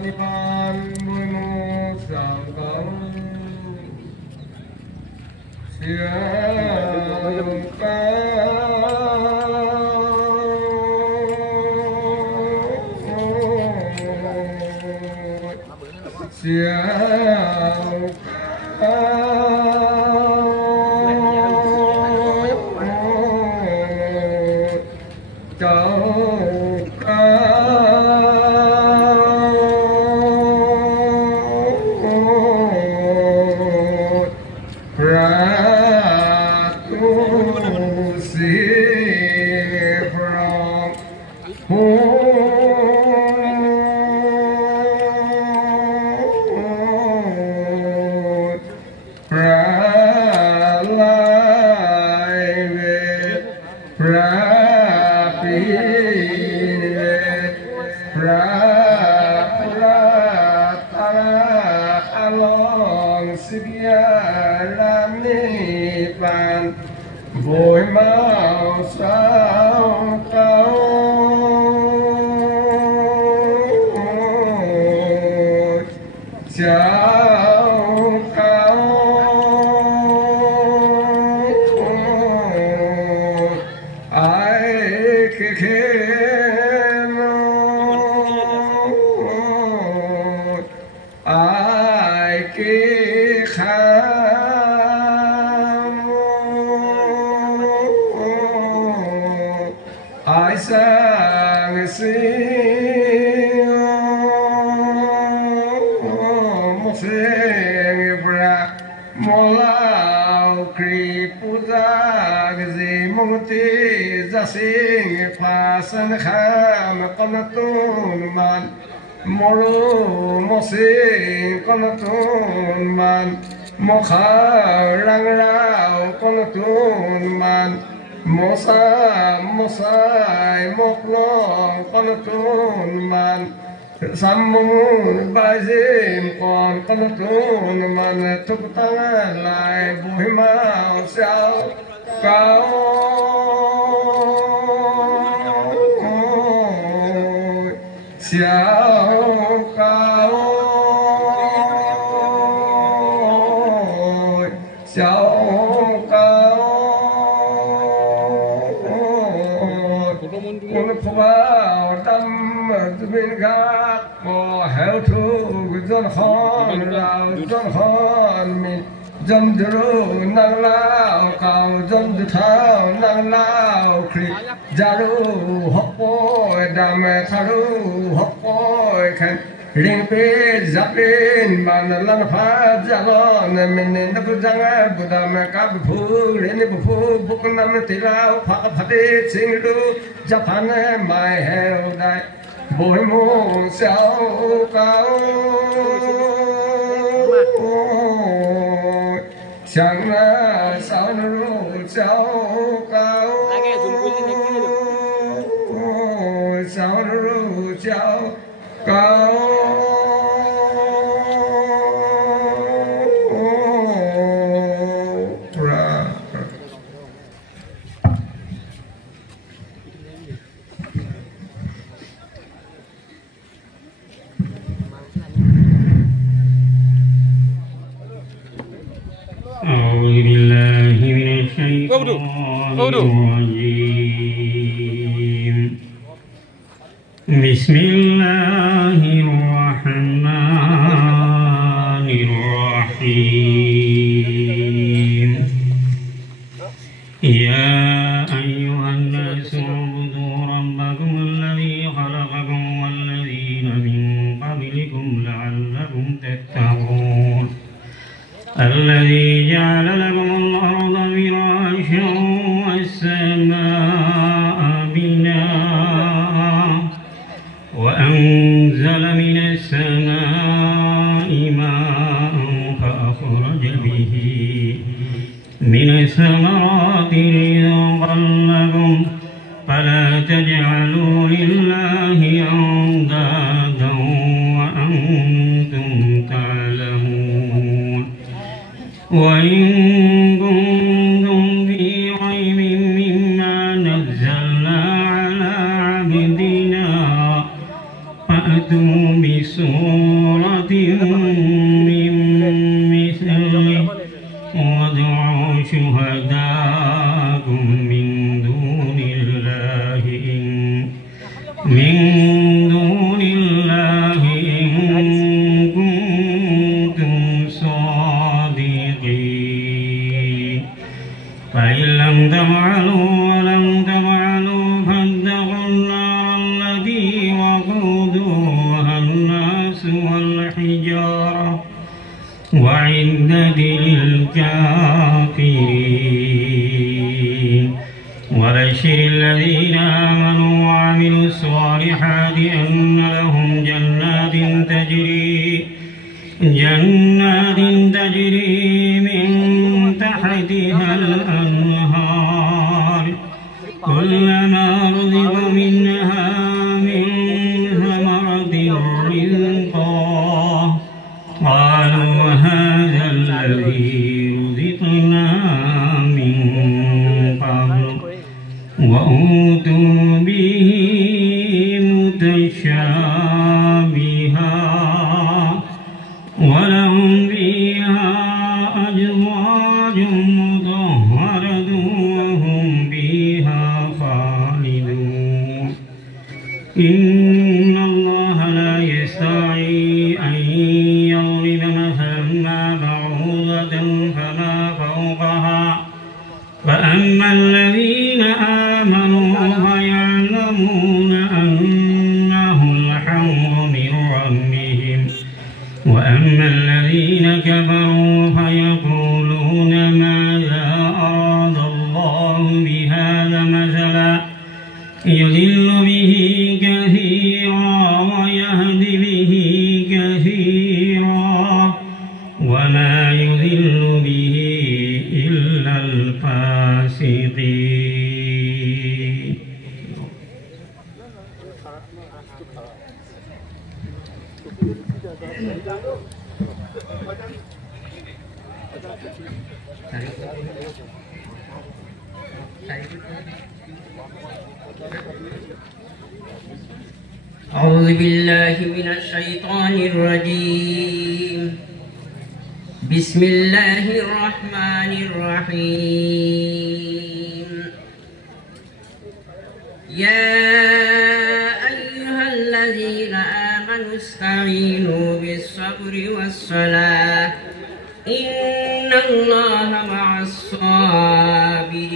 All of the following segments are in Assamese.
Nipan Bumu Sangkang Vội mau sao cao sao cao ai khen ai kê khá ai sang sinh một sinh bạc một lao kri puja gì một tí gia sinh phá sanh kham con tôn man moro một sinh con tôn man một khá răng rào con tôn man một sai một lòng con tôn man sam môn bài diêm còn con tôn man thúc tăng lại bùi mao sao cao sao cao sao cao con phao tâm bên gác có heo thu dân khon lao dân khon mình dân dru năng lao cao dân thao năng lao kri jaru hop boy đam tharu hop boy khan ring pe zapin man lan pha jalon min nak jang budam kab phu ren phu buk nam tilao pha phate singlu japan mai heo dai bồi mông sao cao chẳng là sao nó sao cao sao nó sao cao أعوذ بالله من الشيطان الرجيم بسم الله الرحمن الرحيم يا أيها الناس اعبدوا ربكم الذي خلقكم والذين من قبلكم لعلكم تتقون الذي جعل لكم الأرض فراشا والسماء بناء وأنزل من السماء ماء فأخرج به من الثمرات رزقا لكم فلا تجعلوا لله أندادا وأنتم تعلمون وإن كنتم في ريب مما نزلنا على عبدنا فأتوا بسورة من مثله وادعوا شهداءكم من دون الله إن كنتم صادقين فإن لم تفعلوا ولم تفعلوا فاتقوا النار التي وقودها الناس والحجارة وعدت للكافرين وبشر الذين آمنوا وعملوا الصالحات أن لهم جنات تجري من تحتها الأنهار كلما رزق منها من ثمرة رزقا قالوا هذا الذي رزقنا من قبل وأوتوا به متشابها ولهم فيها أزواج مطهرة وهم فيها خالدون إن الله لا يستحيي أن يضرب مثلا ما بعوضة فما فوقها فأما الذين آمنوا فيعلمون أنه الحق من ربهم وأما الذين كفروا فيقولون ماذا أراد الله بهذا مثلا يضل به كثيرا ويهدي به كثيرا وما يضل به إلا الفاسقين. أعوذ بالله من الشيطان الرجيم. بسم الله الرحمن الرحيم. يا أيها الذين آمنوا استعينوا بالصبر والصلاة إن الله مع الصابرين.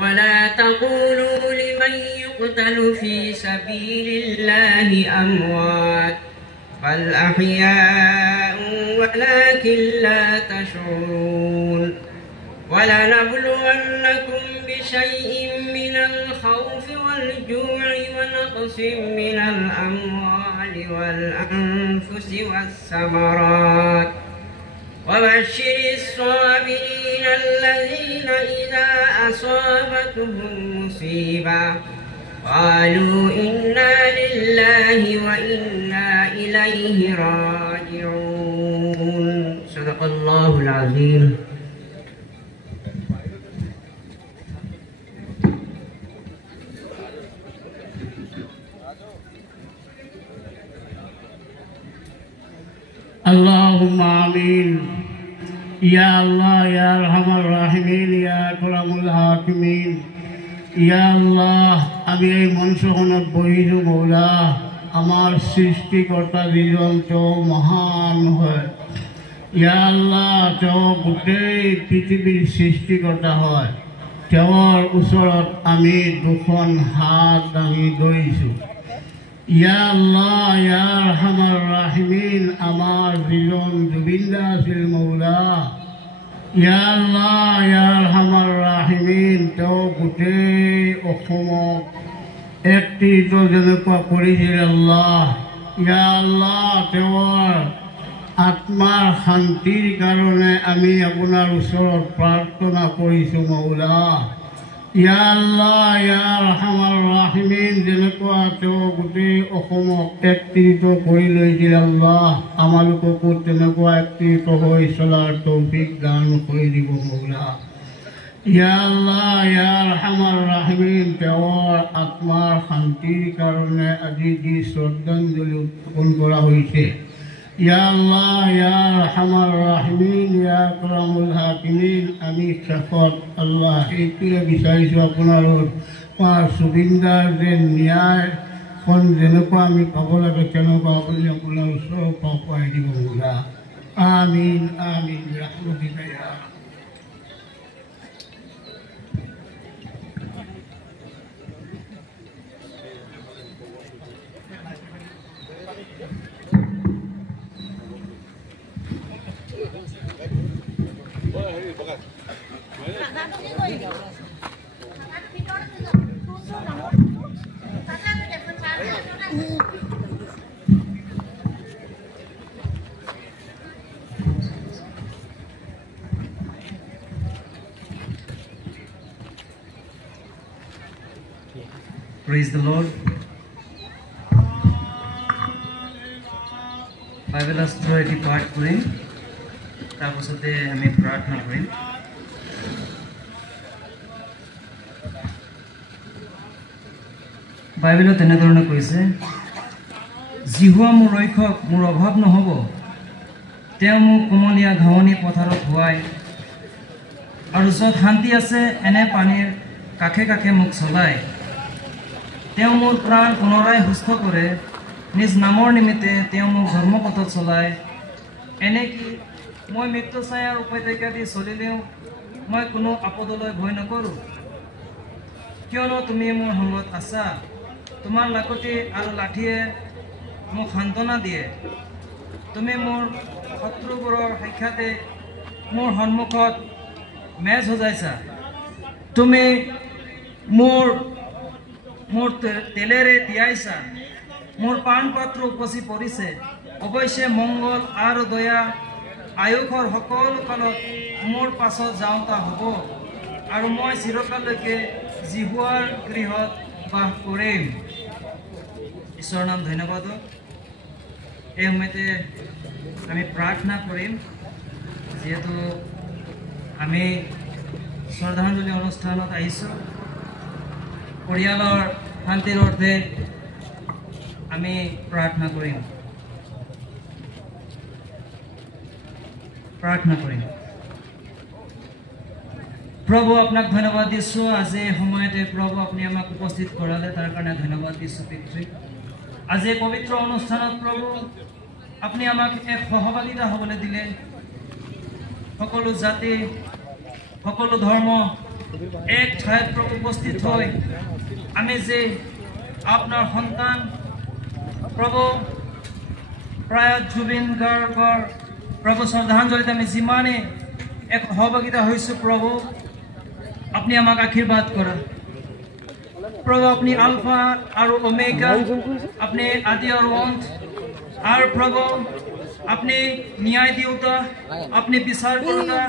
ولا تقولوا لمن يقتل في سبيل الله أموات بل أحياء ولكن لا تشعرون. ولنبلونكم بشيء من الخوف والجوع ونقص من الأموال والأنفس والثمرات وبشر الصابرين الذين إذا أصابتهم مصيبة قالوا إنا لله وإنا إليه راجعون. صدق الله العظيم. اللهم آمين. يا الله يا أرحم الراحمين يا أكرم الحاكمين يا الله আমি এই মঞ্চখনত বহিছোঁ মৌলা আমাৰ সৃষ্টিকৰ্তা যিজন তেওঁ মহান হয়। ইয়া আল্লাহ তেওঁ গোটেই পৃথিৱীৰ সৃষ্টিকৰ্তা হয়। তেওঁৰ ওচৰত আমি দুখন হাত দাঙি ধৰিছোঁ। ইয়া আল্লাহ ইয়া আৰহামাৰ ৰাহিমিন আমাৰ যিজন জুবিন্দা আছিল মৌলা ইয়া আল্লাহ ইয়া আৰহামাৰ ৰাহিমিন তেওঁ গোটেই অসমক একত্ৰিত যেনেকুৱা কৰিছিল আল্লাহ ইয়া আল্লাহ তেওঁৰ আত্মাৰ শান্তিৰ কাৰণে আমি আপোনাৰ ওচৰত প্ৰাৰ্থনা কৰিছোঁ মৌলা ইয়া আল্লাহ ইয়া আৰহামাৰ ৰাহিমিন যেনেকুৱা তেওঁ গোটেই অসমক একত্ৰিত কৰি লৈছিল আল্লাহ আমালোককো তেনেকুৱা একত্ৰিত হৈ চলাৰ তৌফিক দান কৰি দিব মৌলা ইয়া আল্লাহ ইয়া আৰহামাৰ ৰাহিমিন, তেওঁৰ আত্মাৰ শান্তিৰ কাৰণে আজি যি শ্ৰদ্ধাঞ্জলি উত্থাপন কৰা হৈছে, ইয়া আল্লাহ ইয়া আৰহামাৰ ৰাহিমিন ইয়া আকৰামুল হাকিমিন, আমি শেষত আল্লাহ এইটোৱে বিচাৰিছোঁ আপোনাৰ জুবিনদাৰ যে ন্যায়খন যেনেকুৱা আমি পাব লাগে তেনেকুৱা আপুনি আপোনাৰ ওচৰৰ পৰা পাই দিব মোলা। আমিন আমিন ৰাহমাতিকা ইয়া ৰাহমান। Praise the Lord. Bible story এটি পাঠ কৰিম, তাৰপিছতে আমি প্ৰাৰ্থনা কৰিম। বাইবেলত তেনেধৰণে কৈছে, জিহুৱা মোৰ ৰক্ষক, মোৰ অভাৱ নহ'ব, তেওঁ মোক কোমলীয়া ঘাঁহনি পথাৰত ধুৱাই আৰু য'ত শান্তি আছে এনে পানীৰ কাষে কাষে মোক চলায়। তেওঁ মোৰ প্ৰাণ পুনৰাই সুস্থ কৰে, নিজ নামৰ নিমিত্তে তেওঁ মোক ধৰ্মপথত চলায়। এনেকি মই মৃত্যু ছায়াৰ উপত্যকা দি চলিলেও মই কোনো আপদলৈ ভয় নকৰোঁ, কিয়নো তুমি মোৰ সংগত আছা। তোমাৰ লাকতি আৰু লাঠিয়ে মোক সান্তনা দিয়ে। তুমি মোৰ শত্ৰুবোৰৰ সাক্ষাতে মোৰ সন্মুখত মেজ সজাইছা। তুমি মোৰ তেলেৰে তিয়াইছা। মোৰ পাণ পাত্ৰ উপচি পৰিছে। অৱশ্যে মংগল আৰু দয়া আয়ুসৰ সকলো কালত মোৰ পাছত যাওঁতা হ'ব, আৰু মই চিৰকাললৈকে জিহুৱাৰ গৃহত বাস কৰিম। ঈশ্বৰৰ নাম ধন্যবাদ। এই সময়তে আমি প্ৰাৰ্থনা কৰিম, যিহেতু আমি শ্ৰদ্ধাঞ্জলি অনুষ্ঠানত আহিছোঁ। পৰিয়ালৰ শান্তিৰ অৰ্থে আমি প্ৰাৰ্থনা কৰিম। প্ৰভু, আপোনাক ধন্যবাদ দিছোঁ। আজি সময়তে প্ৰভু আপুনি আমাক উপস্থিত কৰালে, তাৰ কাৰণে ধন্যবাদ দিছোঁ পিতৃ। আজি পবিত্ৰ অনুষ্ঠানত প্ৰভু আপুনি আমাক এক সহভাগিতা হ'বলৈ দিলে। সকলো জাতি, সকলো ধৰ্ম এক ঠাইত প্ৰভু উপস্থিত হৈ আমি যে আপোনাৰ সন্তান প্ৰভু প্ৰয়াত জুবিন গাৰ্গৰ প্ৰভু শ্ৰদ্ধাঞ্জলিত আমি যিমানে এক সহভাগিতা হৈছোঁ প্ৰভু, আপুনি আমাক আশীৰ্বাদ কৰা। প্ৰভু আপুনি আলফা আৰু ওমেগা, আপুনি আদি আৰু অন্ত, আৰু প্ৰভু আপনি ন্যায় দেউতা, আপনি বিচাৰ কৰোতা,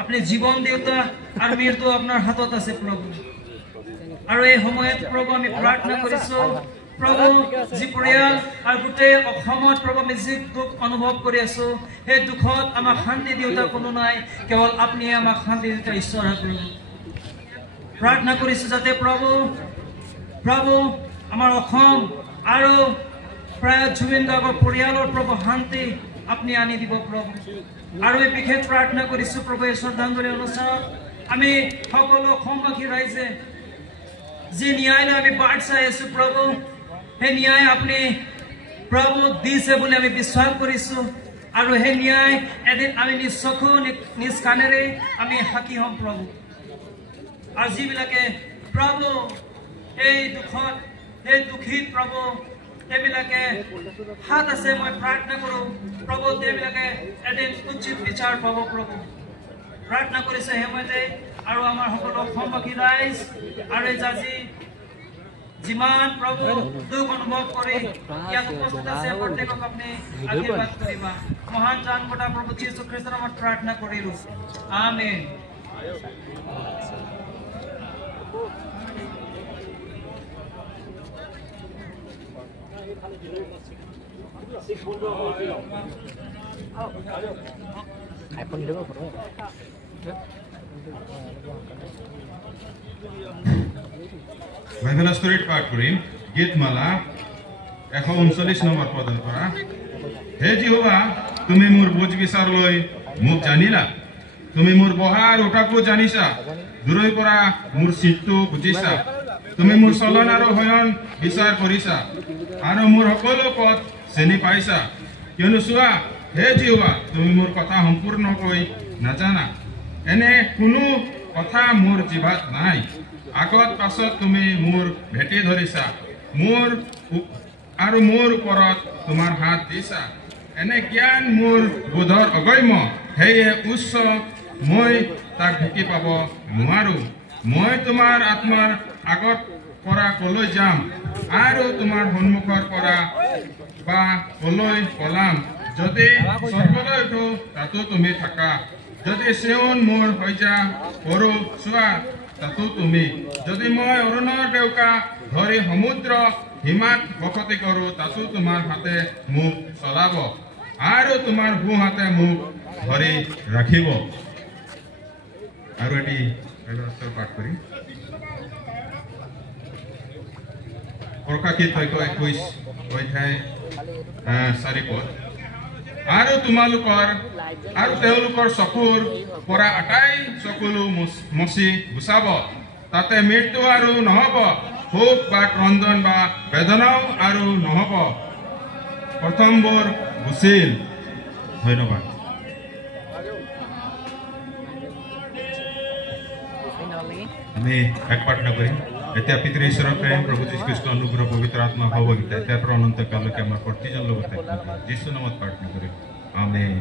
আপনি জীবন দেউতা, আৰ মৃত্যু আপনাৰ হাতত আছে প্ৰভু। আৰ এই সময়ত প্ৰভু আমি প্ৰাৰ্থনা কৰিছো, প্ৰভু যি পৰিয়াল আৰ গোটেই অসমত প্ৰভু আমি যি দুখ অনুভৱ কৰি আছো, সেই দুখত আমাক শান্তি দেউতা কোনো নাই, কেৱল আপনি আমাক শান্তি দেউতা ঈশ্বৰ প্ৰভু। প্ৰাৰ্থনা কৰিছো যাতে প্ৰভু আমাৰ অসম আৰু প্ৰায় জুবিন গাৰ্গৰ পৰিয়ালৰ প্ৰভু শান্তি আপনি আনি দিব প্রভু। আর এই বিশেষ প্রার্থনা করিছো প্রভু, এই শ্রদ্ধাঞ্জলি অনুষ্ঠানত আমি সকল অসমবাসী রাইজে যে ন্যায় আমি বাট চাই আছো প্রভু, সেই ন্যায় আপনি প্রভু দিছে বলে আমি বিশ্বাস করিছো। আর সেই ন্যায় এদিন আমি নিজ চকু নিজ কাণেৰে আমি সাক্ষী হম প্ৰভু। আৰ যিবিলাকে প্ৰভু এই দুখত, এই দুখীত প্ৰভু তেবিলাকে হাত আছে, মই প্ৰাৰ্থনা কৰোঁ প্ৰভু তেবিলাকে এদিন উচিত বিচাৰ পাব প্ৰভু। প্ৰাৰ্থনা কৰিছে হেমতে আৰু আমাৰ সকলো অসমবাসী ৰাইজ আৰু আজি যিমান প্ৰভু দুখ অনুভৱ কৰি ইয়াত উপস্থিত আছে প্ৰত্যেকক আপুনি আশীৰ্বাদ কৰিবা। মহান জানবটা প্ৰভু যীশু খ্ৰীষ্টৰ নামত প্ৰাৰ্থনা কৰিলোঁ, আমেন। iPhone বাইবেল ষ্টৰীত পাঠ কৰিম গীতমালা 139 নম্বৰ পদৰ পৰা। হে জিহোৱা, তুমি মোৰ বুজ বিচাৰ লৈ মোক জানিলা, তুমি মোৰ বহা আৰু উঠাকো জানিছা, দূৰৈৰ পৰা মোৰ চিত্তটো বুজিছা, তুমি মোৰ চলন আৰু শয়ন বিচাৰ কৰিছা আৰু মোৰ সকলো পথ চিনি পাইছা। কিয়নো চোৱা, হে জিহোৱা, তুমি মোৰ কথা সম্পূৰ্ণকৈ নাজানা, এনে কোনো কথা মোৰ জিভাত নাই। আগত পাছত তুমি মোৰ ভেটি ধৰিছা, মোৰ ওপৰত তোমাৰ হাত দিছা। এনে জ্ঞান মোৰ বোধৰ অগম্য, সেয়ে উচ্চ মই তাক ঢুকি পাব নোৱাৰো। মই তোমাৰ আত্মাৰ আগত পৰা কলৈ যাম আৰু তোমাৰ সন্মুখৰ পৰা বা কলৈ পলাম? যদি স্বৰ্গলৈ উঠো তাতো তুমি থাকা, যদি চিয়ন মোৰ শয্যা কৰো চোৱা তাতো তুমি, যদি মই অৰুণৰ ডেউকা ধৰি সমুদ্ৰ হিমাত বসতি কৰো তাতো তোমাৰ হাতে মোক চলাব আৰু তোমাৰ সোঁ হাতে মোক ধৰি ৰাখিব। আৰু এটি পাঠ কৰিম প্ৰকাশিত 21 অধ্যায় 4 পদ। আৰু তেওঁলোকৰ চকুৰ পৰা আটাই চকুলো মচি গুচাব, তাতে মৃত্যু আৰু নহব, শোক বা ক্ৰন্দন বা বেদনাও আৰু নহব, প্ৰথমবোৰ গুচিল। ধন্যবাদ। আমি এক প্ৰাৰ্থনা কৰিম। এতিয়া পিতৃ ঈশ্বৰৰ প্ৰেম, প্ৰভু যীশুখ্ৰীষ্ট অনুগ্ৰহ, পবিত্ৰ আত্মা ভগৱতীতা এতিয়াৰ পৰা অনন্তকাললৈকে আমাৰ প্ৰতিজন লগত যীশু নামত প্ৰাৰ্থনা কৰিম। আমেন।